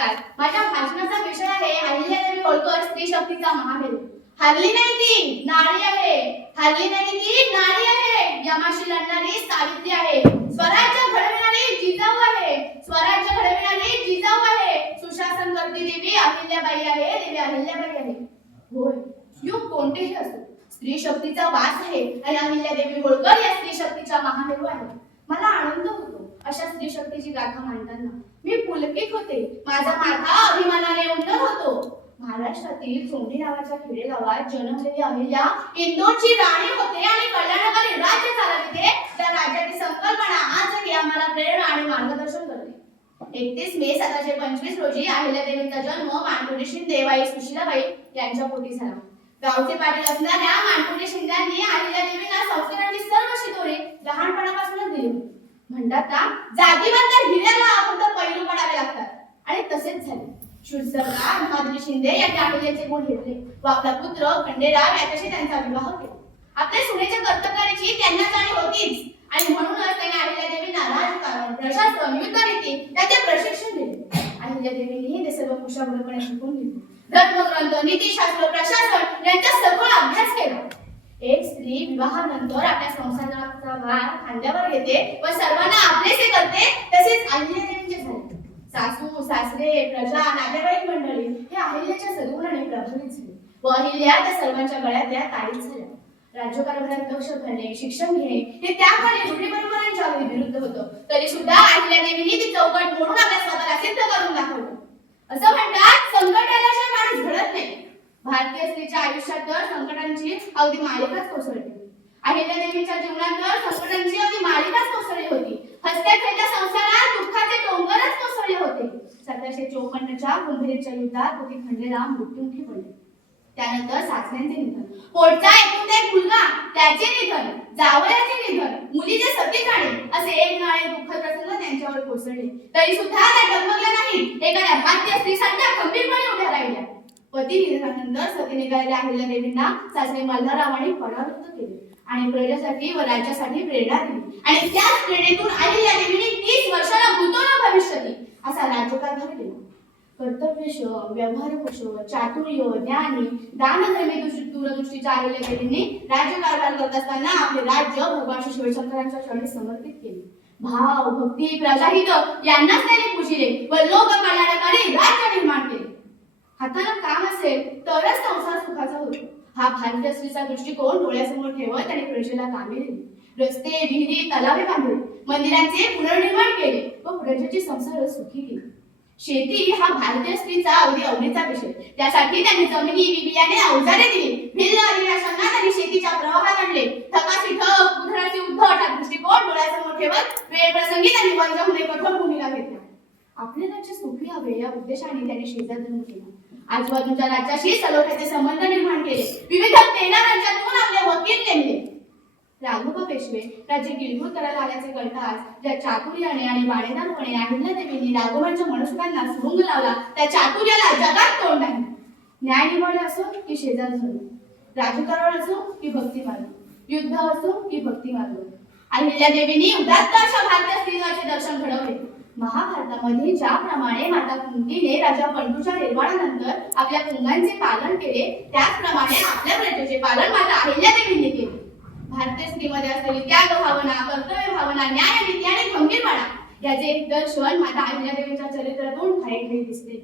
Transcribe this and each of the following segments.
नमस्कार माझ्या भाषणाचा विषय आहे अहिल्या देवी होळकर स्त्री शक्तीचा महामेरू. हरली नाही ती नारी आहे. हरली नाही ती नारी आहे. यमाशी लढणारी सावित्री आहे. स्वराज्य घडविणारी जिजाऊ आहे. स्वराज्य घडविणारी जिजाऊ आहे. सुशासन करती देवी अहिल्याबाई आहे देवी अहिल्याबाई आहे. होय युग कोणतेही असो स्त्री शक्तीचा वास आहे आणि अहिल्या देवी होळकर या स्त्री शक्तीच्या महामेरू आहे मला आनंद होतो. अशा स्त्री शक्तीची गाथा मांडताना मी पुलकित होते. माझा माथा अभिमानाने उन्नत होतो. महाराष्ट्रातील सोंडी नावाच्या खेडे गावात जन्मलेली अहिल्या इंदोरची राणी होते आणि कल्याणकारी राज्य चालविते त्या राज्याची संकल्पना आजही आम्हाला प्रेरणा आणि मार्गदर्शन करते. एकतीस मे सतराशे पंचवीस रोजी अहिल्या अहिल्यादेवीचा जन्म मानपुरी शिंदेबाई सुशीलाबाई यांच्या पोटी झाला. गावचे पाटील असणाऱ्या मानपुरी शिंद्यांनी अहिल्यादेवीला संस्कारांची संस्कृतांची शिदोरी लहानपणापासूनच दिली होती. म्हणतात ना जातीवंत हिऱ्याला फक्त पैलू पडावे लागतात. आणि तसेच झाले. शूरसरकार महादजी शिंदे यांनी अहिल्याचे गुण घेतले. व आपला पुत्र खंडेराव याच्याशी त्यांचा विवाह केला. आपल्या सुनेच्या कर्तव्याची त्यांना जाणीव होतीच. आणि म्हणूनच त्यांनी अहिल्यादेवींना कारण प्रशासन युद्धनीती त्याचे प्रशिक्षण दिले. अहिल्यादेवींनी ते सर्व कुशाग्रपणे शिकून घेतले. रत्नग्रंथ नीतीशास्त्र प्रशासन यांचा सखोल अभ्यास केला. एक स्त्री विवाहानंतर आपल्या संसाराचा भार खांद्यावर घेते व सर्वांना आपलेसे करते तसेच अहिल्यादेवींचे झाले सासू सासरे प्रजा नातेवाईक मंडळी हे अहिल्याच्या सद्गुणाने प्रभावित झाले. व अहिल्या त्या सर्वांच्या गळ्यातल्या ताईत झाल्या. राज्यकारभारात लक्ष घालणे शिक्षण घेणे हे त्या काळी रूढी परंपरांच्या अगदी विरुद्ध होतं. तरी सुद्धा अहिल्यादेवींनी ती चौकट मोडून आपल्या स्वतःला सिद्ध करून दाखवलं. असं म्हणतात संकट आल्याशिवाय माणूस घडत नाही. भारतीय स्त्रीच्या आयुष्यात तर संकटांची अगदी मालिकाच कोसळते अहिल्यादेवीच्या जीवनात तर संकटांची अगदी मालिकाच कोसळली होती हसत्या खेळत्या संसारात दुःखाचे डोंगरच कोसळले होते सतराशे चौपन्नच्या कुंभेरीच्या युद्धात होती खंडेराव मृत्युमुखी पडले. त्यानंतर सासऱ्यांचे निधन. पोटचा एकुलता एक मुलगा त्याचे निधन जावयाचे निधन मुलीचे सती काढे असे एक नाळे दुःख प्रसंग त्यांच्यावर कोसळले. तरी सुद्धा त्या डगमगल्या नाही एखाद्या भारतीय स्त्रीसारख्या खंबीरपणे उभ्या राहिल्या. पती निधनानंतर सतीने निघालेल्या अहिल्या देवींना सासरे मल्हाररावांनी परावृत्त केले आणि प्रजेसाठी व राज्यासाठी प्रेरणा दिली. आणि त्याच प्रेरणेतून आलेल्या देवीने तीस वर्षाला भूतोन भविष्यती असा राज्यकारभार केला कर्तव्यश व्यवहारकुश चातुर्य ज्ञानी दानधर्मी दृष्टी दूरदृष्टीच्या आलेल्या देवींनी राज्यकारभार करत असताना आपले राज्य भगवान श्री शिवशंकरांच्या चरणी समर्पित केले. भाव भक्ती प्रजाहित यांनाच त्याने पुजिले व लोक कल्याणकारी राज्य निर्माण केले. हाताला काम असेल तरच संसार सुखाचा होतो. हा भारतीय स्त्रीचा दृष्टिकोन डोळ्यासमोर ठेवत त्यांनी प्रजेला कामे दिली. रस्ते विहिरी तलावे बांधले. मंदिरांचे पुनर्निर्माण केले व प्रजेची संसार सुखी केली. शेती हा भारतीय स्त्रीचा अगदी आवडीचा विषय. त्यासाठी त्यांनी जमिनी बियाणे अवजारे दिली. भिल्ल त्यांनी शेतीच्या प्रवाहात आणले. थकासी ठक उधळाची उद्धट हा दृष्टिकोन डोळ्यासमोर ठेवत वेळ प्रसंगी त्यांनी वंजमध्ये कठोर भूमिका घेतल्या. आपले राज्य सुखी हवे या उद्देशाने त्यांनी शेजार धर्म केला. आजूबाजूच्या राज्याशी सलोख्याचे संबंध निर्माण केले. विविध तेरा राज्यातून आपले वकील नेमले. राघव पेशवे त्याचे गिलगूट करायला आल्याचे कळताच ज्या चातुर्याने आणि वाडेदारपणे अहिल्यादेवीने राघवांच्या मनुष्यांना सुरुंग लावला त्या चातुर्याला जगात तोंड आहे. न्याय निवड असो की शेजार धर्म राजकारण असो की भक्ती मार्ग युद्ध असो की भक्ती मार्ग. अहिल्यादेवीने उदात्त अशा भारतीय स्त्रीवाचे दर्शन घडवले. महाभारतामध्ये ज्याप्रमाणे माता कुंतीने राजा पंडूच्या निर्माणानंतर आपल्या कुंगांचे पालन केले त्याचप्रमाणे आपल्या प्रजेचे पालन मध्ये असलेली त्याग भावना कर्तव्य भावना न्याय नीती आणि खंबीरपणा याचे दर्शन माता अहिल्यादेवीच्या चरित्रातून ठाई दिसते.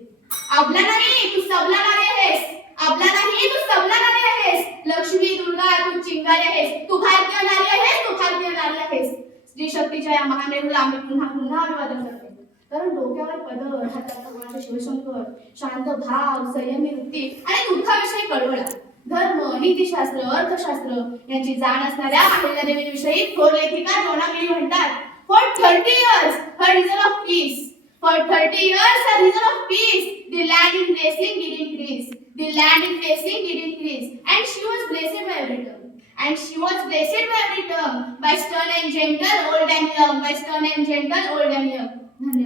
आपला नाही तू सबला नाही आहेस. आपला नाही तू सबला नाही आहेस. लक्ष्मी दुर्गा तू चिंगारी आहेस. तू भारतीय नारी आहेस तू भारतीय नारी आहेस. स्त्री शक्तीच्या या महामेरूला आम्ही पुन्हा पुन्हा अभिवादन करतो. कारण डोक्यावर पदर हातात भगवान शिवशंकर शांत भाव संयमी वृत्ती आणि दुःखाविषयी कळवळा. धर्म नीतीशास्त्र अर्थशास्त्र यांची जाण असणाऱ्या अहिल्यादेवीविषयी थोर लेखिका जोना मिली म्हणतात. For thirty years her reason of peace for thirty years her reason of peace the land in blessing did increase the land in blessing did increase and she was blessed by every term and she was blessed by every term by stern and gentle old and young by stern and gentle old and young धन्यवाद